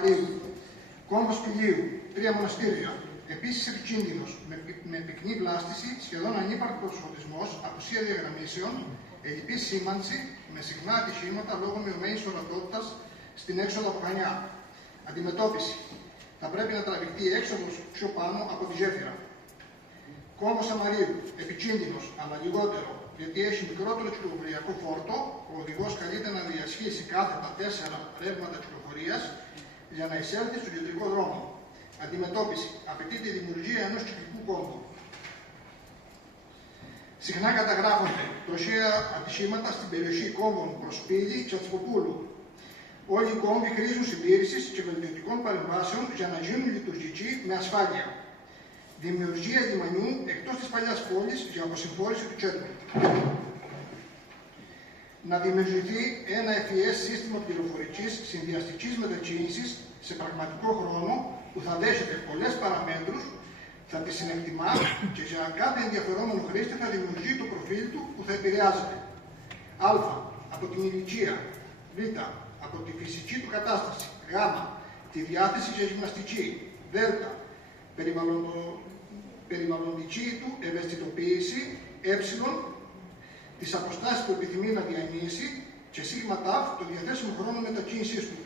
Μαρίου. Κόμβος Πηλίου, 3 μοναστήρια. Επίσης επικίνδυνος, με πυκνή βλάστηση, σχεδόν ανύπαρκτος φωτισμός, απουσία διαγραμμίσεων, ελλειπή σήμανση, με συχνά ατυχήματα λόγω μειωμένης ορατότητας στην έξοδο από Χανιά. Αντιμετώπιση. Θα πρέπει να τραβηχτεί η έξοδος πιο πάνω από τη γέφυρα. Κόμβος Αμαρίου, επικίνδυνος, αλλά λιγότερο, γιατί έχει μικρότερο κυκλοφοριακό φόρτο, ο οδηγός καλείται να διασχίσει κάθετα 4 ρεύματα κυκλοφορίας για να εισέλθει στον κεντρικό δρόμο. Αντιμετώπιση. Απαιτείται η δημιουργία ενός κυκλικού κόμβου. Συχνά καταγράφονται τροχαία ατυχήματα στην περιοχή κόμβων προς Πύλη και Τσατσικοπούλου. Όλοι οι κόμβοι χρήζουν συντήρησης και βελτιωτικών παρεμβάσεων για να γίνουν λειτουργικοί με ασφάλεια. Δημιουργία λιμανιού εκτός της παλιάς πόλης για αποσυμφόρηση του κέντρου. Να δημιουργηθεί ένα FES σύστημα πληροφορικής συνδυαστικής μετακίνησης σε πραγματικό χρόνο που θα δέχεται πολλές παραμέτρους, θα τις συνεκτιμά και για κάθε ενδιαφερόμενο χρήστη θα δημιουργεί το προφίλ του που θα επηρεάζεται. Α. Από την ηλικία. Β. Από τη φυσική του κατάσταση. Γ. Τη διάθεση για γυμναστική. Δ. Περιβαλλοντική του ευαισθητοποίηση. Ε. Τις αποστάσεις που επιθυμεί να διανύσει και σ. Το διαθέσιμο χρόνο μετακίνησής του.